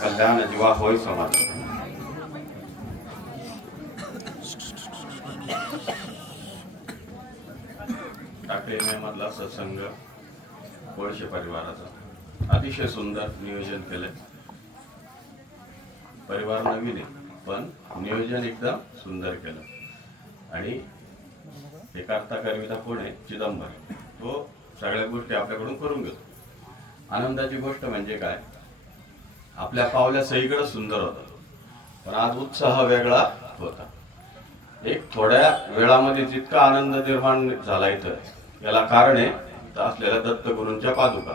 कल्याण जीवा होय समाज टाकळी मधला सत्संग कोळशे परिवाराचा अतिशय सुंदर नियोजन केलंय परिवार नवीन आहे पण नियोजन एकदम सुंदर केलं आणि एकार्था करता करविता कोण आहे चिदंबर तो सगळ्या गोष्टी आपल्याकडून करून घेतो आनंदाची गोष्ट म्हणजे काय आपल्या पावल्या सगळीकडे सुंदर होता पण आज उत्साह वेगळा होता. एक थोड्या वेळामध्ये जितका आनंद निर्माण झाला इथं याला कारण आहे असलेल्या दत्तगुरूंच्या पादुका.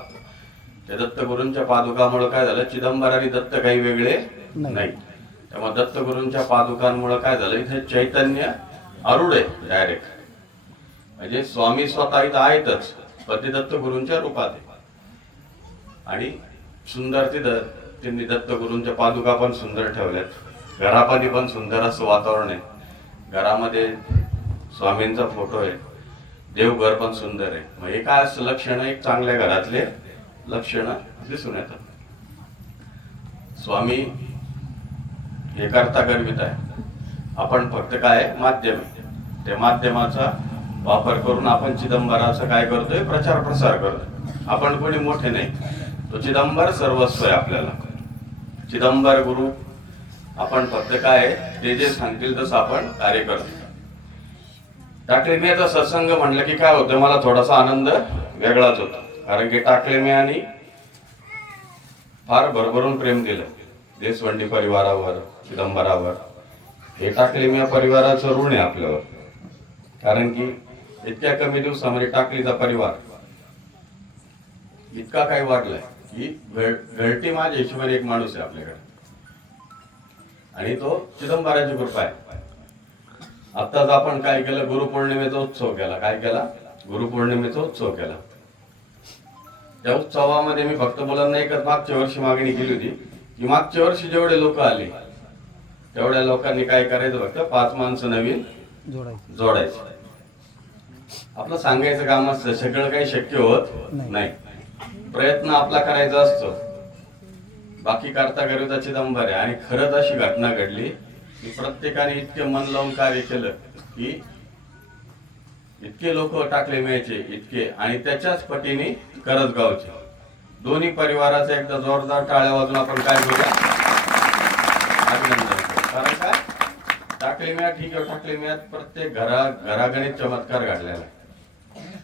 त्या दत्तगुरूंच्या पादुकामुळे काय झालं चिदंबर आणि दत्त काही वेगळे नाही. त्यामुळे दत्तगुरूंच्या पादुकांमुळे काय झालं इथे चैतन्य आरूढ आहे डायरेक्ट म्हणजे स्वामी स्वतः इथं आहेतच पण ते दत्तगुरूंच्या रूपात आहे. आणि सुंदर तिथं त्यांनी दत्तगुरूंच्या पादुका पण सुंदर ठेवल्यात. घरामध्ये पण सुंदर असं वातावरण आहे. घरामध्ये स्वामींचा फोटो आहे. देवघर पण सुंदर आहे. मग हे काय असं लक्षण एक चांगल्या घरातले लक्षण दिसून येतात. स्वामी हे करता गर्वित आहे. आपण फक्त काय? माध्यम ते त्या माध्यमाचा वापर करून आपण चिदंबराचा काय करतोय? प्रचार प्रसार करतोय. आपण कोणी मोठे नाही. तो चिदंबर सर्वस्व आहे आपल्याला. चिदंबर गुरु आपण फक्त काय आहे, ते जे सांगतील तसं आपण कार्य करतो टाकले मी आता सत्संग म्हणलं की काय होतं? मला थोडासा आनंद वेगळाच होता. कारण की टाकले मी आणि फार भरभरून प्रेम दिलं. देशवंडी परिवारावर चिदंबरावर. हे टाकले मी या परिवाराचं ऋण आहे आपल्यावर. कारण की इतक्या कमी दिवसामध्ये टाकलीचा परिवार. इतका काही वाढलाय. घरटी माझ्या हिशोबाने एक माणूस आहे आपल्याकडे. आणि तो चिदंबराची कृपा आहे. आत्ताच आपण काय केलं? गुरुपौर्णिमेचा उत्सव केला. काय केला? गुरुपौर्णिमेचा उत्सव केला. त्या उत्सवामध्ये मी फक्त मुलांना एकच मागच्या वर्षी मागणी केली होती की मागच्या वर्षी जेवढे लोक आले तेवढ्या लोकांनी काय करायचं फक्त पाच माणसं नवीन जोडायचे. आपलं सांगायचं काम असतं सगळं काही शक्य होत नाही. प्रयत्न आपला करायचा असतो. बाकी करता करता चिदंबर आहे. आणि खरंच अशी घटना घडली की प्रत्येकाने इतके मन लावून कार्य केलं की इतके लोक टाकले मिळायचे इतके. आणि त्याच्याच पटीने करजगावचे दोन्ही परिवाराचं एकदा जोरदार टाळ्या वाजून आपण काय करूया अभिनंदन. कारण काय? टाकले मिळा ठीक आहे टाकले मिळात प्रत्येक घरा घरागणित चमत्कार घडलेला आहे.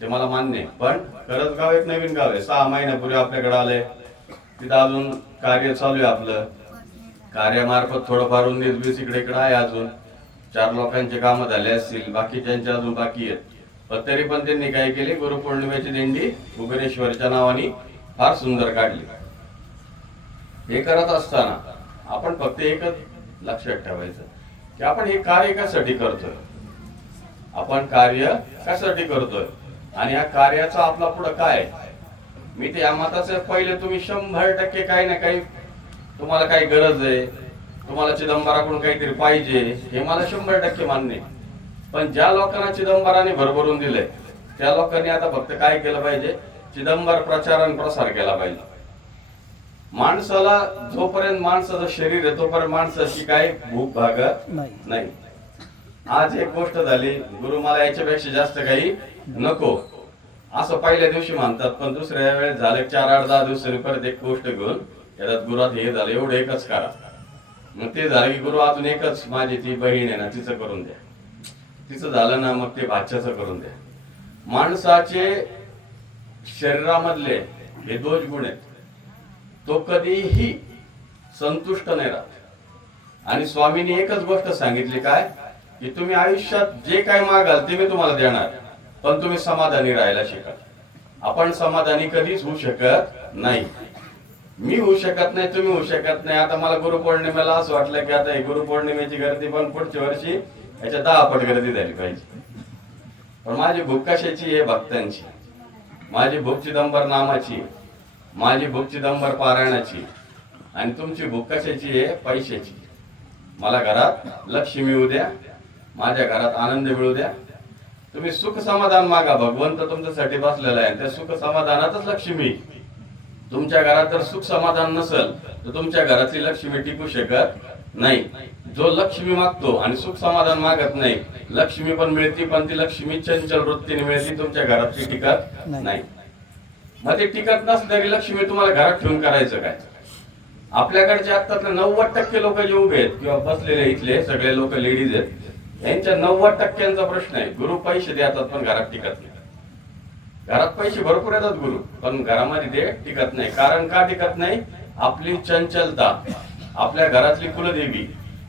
ते मला मान्य आहे. पण करजगाव एक नवीन गाव आहे. सहा महिन्यापूर्वी आपल्याकडे आलंय तिथं अजून कार्य चालू आहे आपलं. कार्यामार्फत थोडंफार उन्नीस इकडे इकडे आहे अजून. चार लोकांचे कामं झाले असतील. बाकीच्यांचे अजून बाकी आहेत. पण तरी पण त्यांनी काय केली? गुरुपौर्णिमेची दिंडी भुवनेश्वरच्या नावाने फार सुंदर काढली. हे करत असताना आपण फक्त एकच लक्षात ठेवायचं की आपण हे कार्य कशासाठी करतोय? आपण कार्य कशासाठी करतोय? आणि या कार्याचा आपला पुढं काय? मी ते या मताचं पहिले तुम्ही शंभर टक्के काही ना काही तुम्हाला काही गरज आहे. तुम्हाला चिदंबराकडून काहीतरी पाहिजे. हे मला शंभर टक्के मान्य. पण ज्या लोकांना चिदंबराने भरभरून दिलंय त्या लोकांनी आता फक्त काय केलं पाहिजे? चिदंबर प्रचार आणि प्रसार केला पाहिजे. माणसाला जोपर्यंत माणसाचं शरीर आहे तोपर्यंत माणसाची काय भूक भागत नाही. नाही. आज एक गोष्ट झाली. गुरु मला याच्यापेक्षा जास्त काही नको. असं पहिल्या दिवशी म्हणतात पण दुसऱ्या वेळेस झालं चार आठ दहा दिवसांनी परत एक गोष्ट घेऊन त्याच्यात गुरुवात हे झालं एवढं एकच करा. मग ते झालं की गुरु अजून एकच माझी ती बहीण आहे ना तिचं करून द्या. तिचं झालं ना मग ते भाच्याचं करून द्या. माणसाचे शरीरामधले हे दोष गुण आहेत. तो कधीही संतुष्ट नाही राहत. आणि स्वामींनी एकच गोष्ट सांगितली काय? की तुम्ही आयुष्यात जे काय मागाल ते मी तुम्हाला देणार. पण तुम्ही समाधानी राहायला शिका. आपण समाधानी कधीच होऊ शकत नाही. मी होऊ शकत नाही तुम्ही होऊ शकत नाही. आता मला गुरुपौर्णिमेला असं वाटलं की आता गुरुपौर्णिमेची गर्दी पण पुढच्या वर्षी याच्या दहा पट गर्दी झाली पाहिजे. पण माझी भूक कशाची आहे? भक्तांची. माझी भूक चिदंबर नामाची माझी भूक चिदंबर पारायणाची आणि तुमची भूक कशाची आहे? पैशाची मला घरात लक्ष्मी मिळू द्या. माझ्या घरात आनंद मिळू द्या. तुम्ही सुख समाधान मागा भगवंत तुमच्यासाठी बसलेला आहे त्या सुख समाधानातच लक्ष्मी. तुमच्या घरात जर सुख समाधान नसेल तर तुमच्या घरातली लक्ष्मी टिकू शकत नाही जो लक्ष्मी मागतो आणि सुख समाधान मागत नाही लक्ष्मी पण मिळते पण ती लक्ष्मी चंचल वृत्तीने मिळते तुमच्या घरात ती टिकत नाही. मग ते टिकत नसलं तरी लक्ष्मी तुम्हाला घरात ठेवून करायचं काय आपल्याकडचे आत्तातले नव्वद टक्के लोक जे उभे आहेत किंवा बसलेले इथले सगळे लोक लेडीज आहेत यांच्या नव्वद टक्क्यांचा प्रश्न आहे. गुरु पैसे देतात पण घरात टिकत नाही. घरात पैसे भरपूर येतात गुरु पण घरामध्ये ते टिकत नाही. कारण का टिकत नाही? आपली चंचलता आपल्या घरातली कुलदेवी.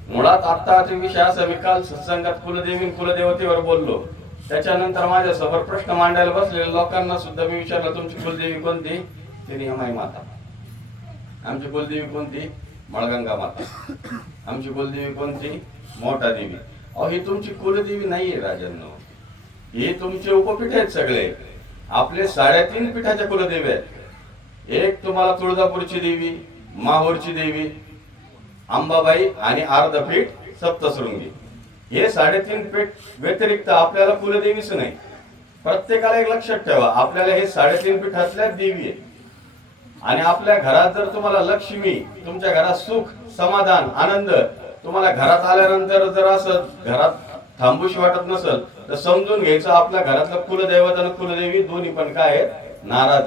मुळात आत्ताचे विषय असा मी काल सत्संगात कुलदेवी कुलदेवतेवर बोललो. त्याच्यानंतर माझ्यासमोर प्रश्न मांडायला बसलेल्या लोकांना सुद्धा मी विचारलं तुमची कुलदेवी कोणती? तिने हमाई माता. आमची कुलदेवी कोणती? मळगंगा माता. आमची कुलदेवी कोणती? मोठा देवी. अहो ही तुमची कुलदेवी नाहीये राजांनो. हे तुमचे उपपीठ आहेत सगळे. आपले साडेतीन पीठाच्या कुलदेवी आहेत. एक तुम्हाला तुळजापूरची देवी माहूरची देवी अंबाबाई आणि अर्धपीठ सप्तशृंगी. हे साडेतीन पीठ व्यतिरिक्त आपल्याला कुलदेवीच नाही. प्रत्येकाला एक लक्षात ठेवा आपल्याला हे साडेतीन पीठातल्या देवी आहेत. आणि आपल्या घरात जर तुम्हाला लक्ष्मी तुमच्या घरात सुख समाधान आनंद तुम्हाला घरात आल्यानंतर जर असं घरात थांबूशी वाटत नसेल तर समजून घ्यायचं आपल्या घरातलं कुलदैवत आणि कुलदेवी दोन्ही पण काय आहेत? नाराज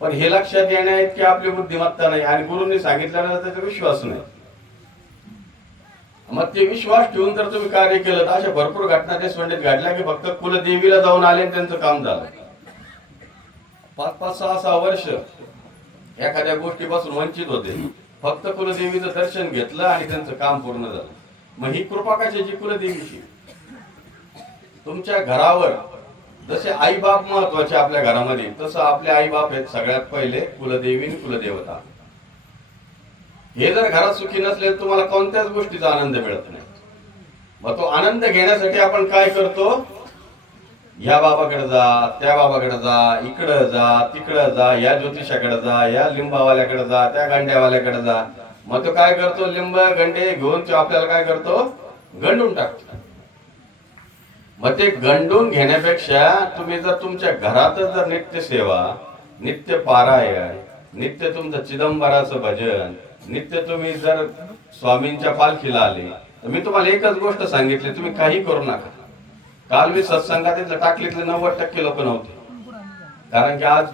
पण हे लक्षात येण्या इतकी आपली बुद्धिमत्ता नाही आणि गुरुंनी सांगितल्यानंतर त्याचा विश्वास नाही. मग ते विश्वास ठेवून जर तुम्ही कार्य केलं तर अशा भरपूर घटना ते सोंडीत घडल्या की फक्त कुलदेवीला जाऊन आले आणि त्यांचं काम झालं. पाच पाच सहा सहा वर्ष एखाद्या गोष्टीपासून वंचित होते. फक्त कुलदेवीचं दर्शन घेतलं आणि त्यांचं काम पूर्ण झालं. मग ही कृपा कशाची? कुलदेवीची. तुमच्या घरावर जसे आई बाप महत्त्वाचे आपल्या घरामध्ये तसं आपले आई बाप आहेत सगळ्यात पहिले कुलदेवी आणि कुलदेवता. हे जर घरात सुखी नसले तर तुम्हाला कोणत्याच गोष्टीचा आनंद मिळत नाही. मग तो आनंद घेण्यासाठी आपण काय करतो? या बाबाकडे जा त्या बाबाकडे जा इकडं जा तिकडं जा या ज्योतिषाकडे जा या लिंबावाल्याकडे जा त्या गंड्यावाल्याकडे जा. मग तो काय करतो? लिंब गंडे घेऊन तो आपल्याला काय करतो? गंडून टाकतो. मग ते गंडून घेण्यापेक्षा तुम्ही जर तुमच्या घरातच जर नित्य सेवा नित्य पारायण नित्य तुमचं चिदंबराचं भजन नित्य तुम्ही जर स्वामींच्या पालखीला आले तर मी तुम्हाला एकच गोष्ट सांगितली तुम्ही काही करू नका. काल मी सत्संगातील टाकलीतले नव्वद टक्के लोक नव्हते. कारण की आज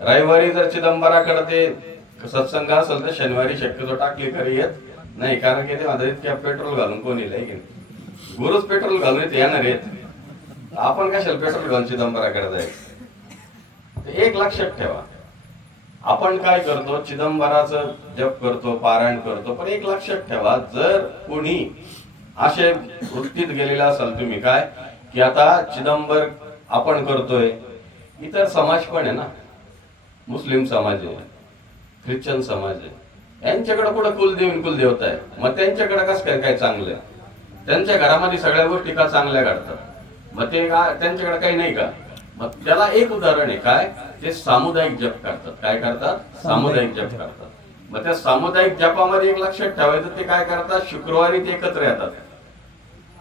रविवारी जर चिदंबराकडे ते सत्संग असेल तर शनिवारी शक्यतो टाकली खरी येत नाही कारण की ते माझं इतक्या पेट्रोल घालून कोणी येईल, की नाही गुरुच पेट्रोल घालून इथे येणार येत आपण कशाला पेट्रोल घालून चिदंबराकडे जायचं? एक लक्षात ठेवा. आपण काय करतो? चिदंबराचं जप करतो पारायण करतो. पण एक लक्षात ठेवा जर कोणी असे वृत्तीत गेलेला असाल तुम्ही. काय? की आता चिदंबर आपण करतोय. इतर समाज पण आहे ना. मुस्लिम समाज आहे. ख्रिश्चन समाज आहे. यांच्याकडे कुठं कुलदेव कुलदेवता आहे? मग त्यांच्याकडे कसं काय काय चांगलं आहे? त्यांच्या घरामध्ये सगळ्या गोष्टी का चांगल्या घडतात? मग ते का त्यांच्याकडे काही नाही का? मग त्याला एक उदाहरण आहे. काय? ते सामुदायिक जप करतात. काय करतात? सामुदायिक जप करतात. मग त्या सामुदायिक जपामध्ये एक लक्षात ठेवायचं ते काय करतात? शुक्रवारी ते एकत्र येतात.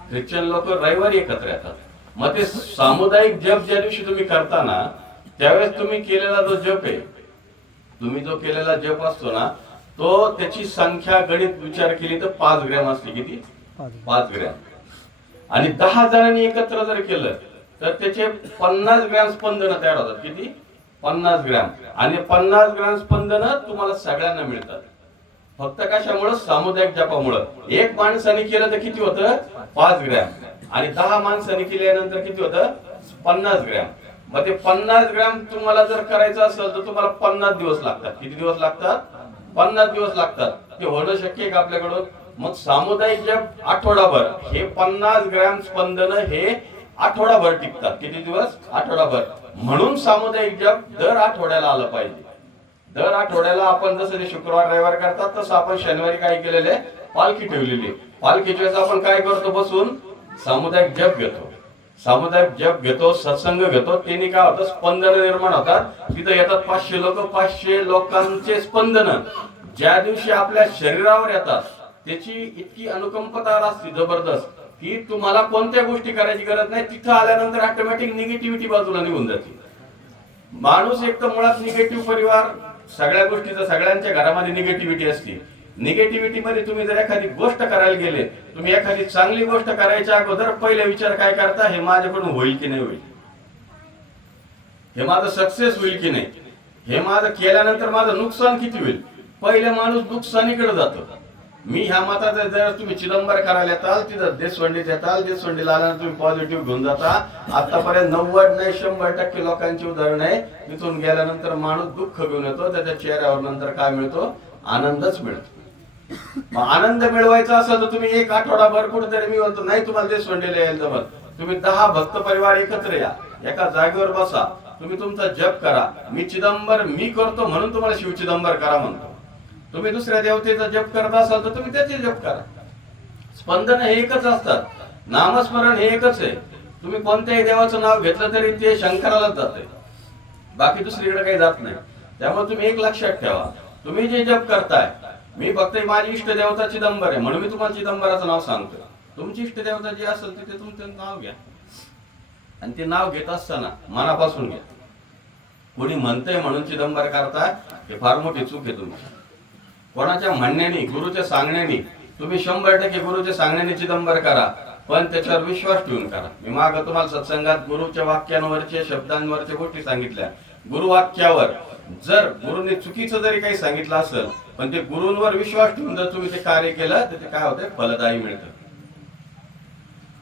ख्रिश्चन लोक रविवारी एकत्र येतात. मग ते सामुदायिक जप ज्या दिवशी तुम्ही करता ना त्यावेळेस तुम्ही केलेला जो जप आहे तुम्ही जो केलेला जप असतो ना तो त्याची संख्या गणित विचार केली तर पाच ग्रॅम असते किती. पाच ग्रॅम. आणि दहा जणांनी एकत्र जर केलं तर त्याचे पन्नास ग्रॅम स्पंदन तयार होतात. किती? पन्नास ग्रॅम. आणि पन्नास ग्रॅम स्पंदन तुम्हाला सगळ्यांना मिळतात. फक्त कशामुळं? सामुदायिक जपामुळं. एक माणसाने केलं तर किती होतं? पाच ग्रॅम. आणि दहा माणसाने केल्यानंतर किती होतं? पन्नास ग्रॅम. मग ते पन्नास ग्रॅम तुम्हाला जर करायचं असेल तर तुम्हाला पन्नास दिवस लागतात. किती दिवस लागतात? पन्नास दिवस लागतात. ते होणं शक्य आहे का आपल्याकडून? मग सामुदायिक जप आठवडाभर हे पन्नास ग्रॅम स्पंदन हे आठवडाभर टिकतात. किती दिवस? आठवडाभर. म्हणून सामुदायिक जप दर आठवड्याला आलं पाहिजे. दर आठवड्याला आपण जसं ते शुक्रवार रविवार करतात तसं आपण शनिवारी काय केलेले पालखी ठेवलेली. पालखीच्या वेळेस आपण काय करतो बसून? सामुदायिक जप घेतो. सामुदायिक जप घेतो सत्संग घेतो. त्यांनी काय होतं? स्पंदन निर्माण होतात. तिथं येतात पाचशे लोक. पाचशे लोकांचे स्पंदन. ज्या दिवशी आपल्या शरीरावर येतात त्याची इतकी अनुकंपता असते जबरदस्त. की तुम्हाला कोणत्या गोष्टी करायची गरज नाही तिथं आल्यानंतर ऑटोमॅटिक निगेटिव्हिटी बाजूला निघून जाते. माणूस एक तर मुळात निगेटिव्ह परिवार सगळ्या गोष्टीचं सगळ्यांच्या घरामध्ये निगेटिव्हिटी असते निगेटिव्हिटी मध्ये तुम्ही जर एखादी गोष्ट करायला गेले तुम्ही एखादी चांगली गोष्ट करायच्या अगोदर पहिले विचार काय करता हे माझ्याकडून होईल की नाही होईल? हे माझं सक्सेस होईल की नाही? हे माझं केल्यानंतर माझं नुकसान किती होईल? पहिले माणूस नुकसानीकडे जातो. मी ह्या मताचा जर तुम्ही चिदंबर करायला येताल तिथं देशवंडीत येताल देशवंडीला आल्यानंतर तुम्ही पॉझिटिव्ह घेऊन जाता. आतापर्यंत नव्वद नाही शंभर टक्के लोकांची उदाहरण आहे. तिथून गेल्यानंतर माणूस दुःख घेऊन येतो त्याच्या चेहऱ्यावर नंतर काय मिळतो? आनंदच मिळतो. मग आनंद मिळवायचा असेल तर तुम्ही एक आठवडाभर कुठेतरी मी म्हणतो नाही तुम्हाला देशवंडीला यायला जमत. तुम्ही दहा भक्त परिवार एकत्र या. एका जागेवर बसा. तुम्ही तुमचा जप करा. मी चिदंबर मी करतो म्हणून तुम्हाला शिव चिदंबर करा म्हणतो. तुम्ही दुसऱ्या देवतेचा जप करत असाल तर तुम्ही त्याचे जप करा. स्पंदन हे एकच असतात. नामस्मरण हे एकच आहे. तुम्ही कोणत्याही देवाचं नाव घेतलं तरी ते शंकरालाच जाते. बाकी दुसरीकडे काही जात नाही. त्यामुळे तुम्ही एक लक्षात ठेवा. तुम्ही जे जप करताय मी फक्त माझी इष्ट देवता चिदंबर आहे. म्हणून मी तुम्हाला चिदंबराचं नाव सांगतो तुमची इष्ट देवता जी असेल तिथे तुमचं नाव घ्या. आणि ते नाव घेत असताना मनापासून घ्या. कोणी म्हणतंय म्हणून चिदंबर करताय हे फार मोठी चूक आहे तुमची. कोणाच्या म्हणण्याने गुरुच्या सांगण्याने तुम्ही शंभर टक्के गुरुच्या सांगण्याने चिदंबर करा पण त्याच्यावर विश्वास ठेवून करा. मी माग तुम्हाला सत्संगात गुरुच्या वाक्यांवरच्या शब्दांवरच्या गोष्टी सांगितल्या. गुरुवाक्यावर जर गुरुने चुकीचं जरी काही सांगितलं असेल पण ते गुरुंवर विश्वास ठेवून जर तुम्ही ते कार्य केलं तर ते काय होतंय फलदायी मिळतं.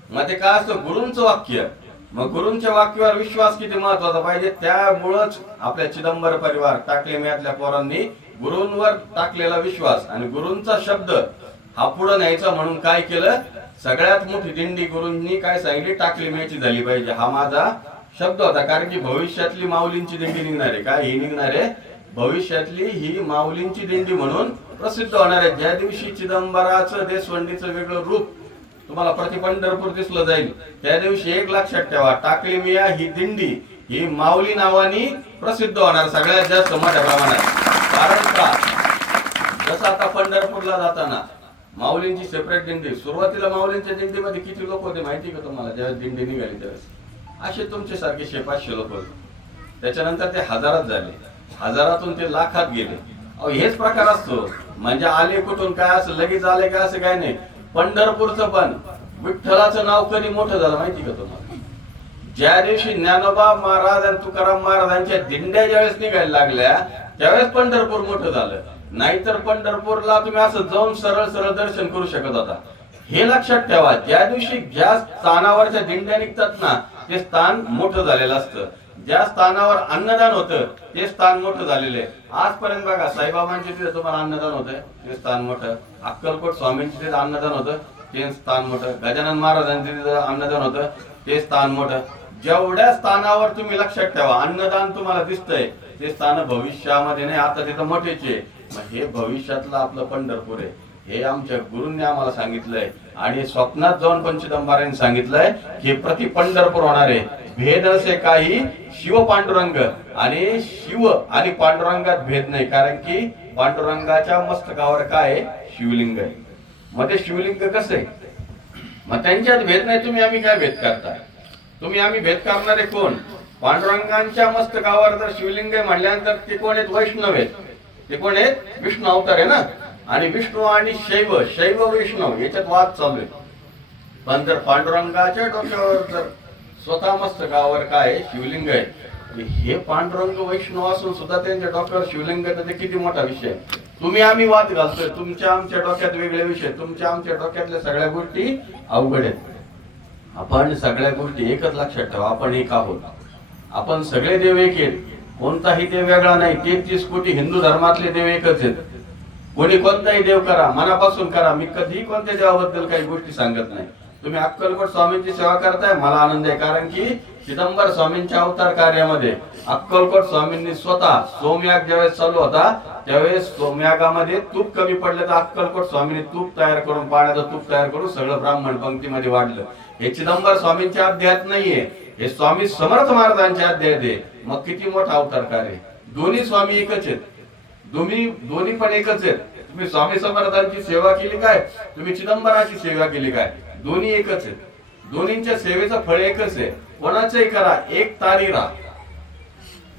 मग ते काय असतं? गुरुंचं वाक्य. मग गुरुंच्या वाक्यावर विश्वास किती महत्त्वाचा पाहिजे? त्यामुळंच आपल्या चिदंबर परिवार टाकले मियातल्या पोरांनी गुरूंवर टाकलेला विश्वास आणि गुरूंचा शब्द हा पुढे न्यायचा म्हणून काय केलं? सगळ्यात मोठी दिंडी गुरूंनी काय सांगितली? टाकली मियाची झाली पाहिजे. हा माझा शब्द होता. कारण की भविष्यातली माऊलींची दिंडी निघणार आहे काय ही निघणार आहे. भविष्यातली ही माऊलींची दिंडी म्हणून प्रसिद्ध होणार आहे. ज्या दिवशी चिदंबराचं देशवंडीचं वेगळं रूप तुम्हाला प्रतिपंढरपूर दिसलं जाईल त्या दिवशी एक लक्षात ठेवा. टाकली मिया ही दिंडी ही माऊली नावानी प्रसिद्ध होणार. सगळ्यात जास्त मोठ्या प्रमाणात. कारण का? जसं आता पंढरपूरला जाताना माऊलींची सेपरेट दिंडी सुरुवातीला माऊलींच्या दिंडीमध्ये किती लोक होते माहिती का तुम्हाला? ज्यावेळेस दिंडी निघाली त्यावेळेस. असे तुमचे सारखे शेपाचशे लोक होते. त्याच्यानंतर ते हजारात झाले. हजारातून ते लाखात गेले. अहो हेच प्रकार असतो. म्हणजे आले कुठून काय असं लगेच आले काय असं काय नाही. पंढरपूरचं पण विठ्ठलाचं नाव कधी मोठं झालं माहिती का तुम्हाला? ज्या दिवशी ज्ञानोबा महाराज आणि तुकाराम महाराजांच्या दिंड्या ज्यावेळेस निघायला लागल्या त्यावेळेस पंढरपूर मोठं झालं नाहीतर पंढरपूरला तुम्ही असं जाऊन सरळ सरळ दर्शन करू शकत होता. हे लक्षात ठेवा ज्या दिवशी ज्या स्थानावरच्या दिंड्या निघतात ना ते स्थान मोठं झालेलं असतं. ज्या स्थानावर अन्नदान होतं ते स्थान मोठं झालेलं आहे. आजपर्यंत बघा साईबाबांचे तिथे तुम्हाला अन्नदान होतं ते स्थान मोठं. अक्कलकोट स्वामींचे तिथे अन्नदान होतं ते स्थान मोठं. गजानन महाराजांचे तिथे अन्नदान होतं ते स्थान मोठं. जेवढ्या स्थानावर तुम्ही लक्षात ठेवा अन्नदान तुम्हाला दिसतंय. ते स्थान भविष्यामध्ये नाही आता तिथं मोठेचे. हे भविष्यातलं आपलं पंढरपूर आहे. हे आमच्या गुरुंनी आम्हाला सांगितलंय. आणि स्वप्नात जाऊन पंचदंबाऱ्यांनी सांगितलंय हे प्रति पंढरपूर होणार आहे. भेद असे काही शिव पांडुरंग. आणि शिव आणि पांडुरंगात भेद नाही कारण की पांडुरंगाच्या मस्तकावर काय शिवलिंग आहे. मग ते शिवलिंग कसं आहे? मग त्यांच्यात भेद नाही तुम्ही आम्ही काय भेद करताय? तुम्ही आम्ही भेद करणारे कोण? पांडुरंगांच्या मस्तकावर जर शिवलिंग आहे म्हणल्यानंतर ते कोण आहेत? वैष्णव आहेत. ते कोण आहेत? विष्णू अवतार आहे ना? आणि विष्णू आणि शैव शैव वैष्णव याच्यात वाद चालू आहे. पण जर पांडुरंगाच्या डोक्यावर जर स्वतः मस्तकावर काय आहे? शिवलिंग आहे. हे पांडुरंग वैष्णव असून सुद्धा त्यांच्या डोक्यावर शिवलिंग आहे ते किती मोठा विषय आहे. तुम्ही आम्ही वाद घालतोय. तुमच्या आमच्या डोक्यात वेगळे विषय तुमच्या आमच्या डोक्यातल्या सगळ्या गोष्टी अवघड आहेत. आपण सगळ्या गोष्टी एकच लक्षात ठेवा. आपण एक आहोत. आपण सगळे देव एक आहेत. कोणताही देव वेगळा नाही. तेहतीस कोटी हिंदू धर्मातले देव एकच आहेत. कोणी कोणताही देव करा मनापासून करा. मी कधीही कोणत्या देवाबद्दल काही गोष्टी सांगत नाही. तुम्ही अक्कलकोट स्वामींची सेवा करताय मला आनंद आहे. कारण की चिदंबर स्वामींच्या अवतार कार्यामध्ये अक्कलकोट स्वामींनी स्वतः सोमयाग ज्यावेळेस चालू होता त्यावेळेस सोमयागामध्ये तूप कमी पडलं तर अक्कलकोट स्वामींनी तूप तयार करून पाण्याचं तूप तयार करून सगळं ब्राह्मण पंक्तीमध्ये वाढलं. हे चिदंबर स्वामींच्या अध्यात नाहीये. हे स्वामी समर्थ महाराजांच्या अध्याय दे. मग किती मोठा अवतार कार्य दोन्ही स्वामी एकच आहेत. दोन्ही दोन्ही पण एकच आहेत. तुम्ही स्वामी समर्थांची सेवा केली काय? तुम्ही चिदंबराची सेवा केली काय? दोन्ही एकच आहेत. दोन्हींच्या सेवेचं फळ एकच आहे. कोणाचंही करा. एक तारी राहा.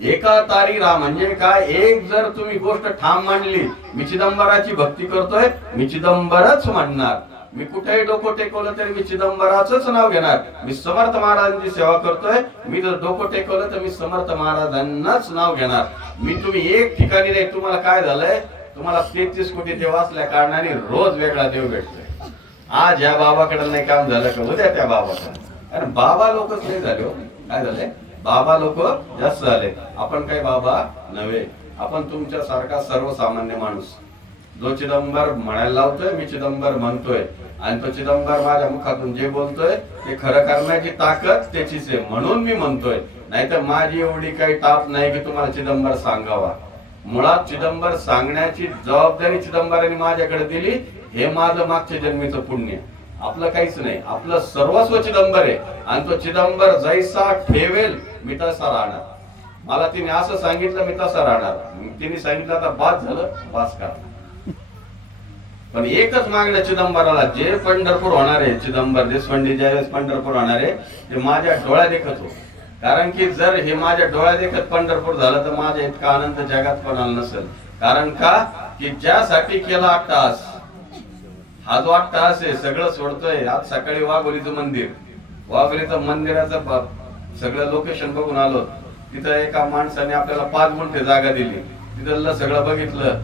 एका तारी राहा म्हणजे काय? एक जर तुम्ही गोष्ट ठाम मांडली मी चिदंबराची भक्ती करतोय मी चिदंबरच म्हणणार. मी कुठेही डोकं टेकवलं तरी मी चिदंबराचंच नाव घेणार. मी समर्थ महाराजांची सेवा करतोय. मी जर डोकं टेकवलं तर मी समर्थ महाराजांनाच नाव घेणार. मी तुम्ही एक ठिकाणी नाही तुम्हाला काय झालंय? तुम्हाला तेहतीस कोटी देव असल्या कारणाने रोज वेगळा देव भेटतोय. आज या बाबाकडे नाही काम झालं का? उद्या त्या बाबाकडे. कारण बाबा लोकच नाही झाले हो. काय झाले? बाबा लोक जास्त झाले. आपण काही बाबा नव्हे. आपण तुमच्या सारखा सर्वसामान्य माणूस. जो चिदंबर म्हणायला लावतोय मी चिदंबर म्हणतोय. आणि तो चिदंबर माझ्या मुखातून जे बोलतोय ते खरं करण्याची ताकद त्याचीच आहे म्हणून मी म्हणतोय. नाहीतर माझी एवढी काही ताप नाही की तुम्हाला चिदंबर सांगावा. मुळात चिदंबर सांगण्याची जबाबदारी चिदंबरांनी माझ्याकडे दिली हे माझं मागच्या जन्मीचं पुण्य आपलं काहीच नाही आपलं सर्वस्व चिदंबर आहे. आणि तो चिदंबर जैसा ठेवेल मी तसा राहणार. मला तिने असं सांगितलं मी तसा राहणार. तिने सांगितलं आता बास झालं बास करा. पण एकच मागणं चिदंबराला जे पंढरपूर होणार आहे चिदंबर देशपांडे ज्यावेळेस पंढरपूर होणार आहे ते माझ्या डोळ्या देखत हो. कारण की जर हे माझ्या डोळ्या देखत पंढरपूर झालं तर माझ्या इतका आनंद जगात कोणाला नसेल. कारण का? की ज्यासाठी केला आठ तास हा जो आठ तास आहे सगळं सोडतोय. आज सकाळी वाघोलीचं मंदिर. वाघोलीचं मंदिराचं सगळं लोकेशन बघून आलो. तिथं एका माणसाने आपल्याला पाच गुंठे जागा दिली. तिथलं सगळं बघितलं.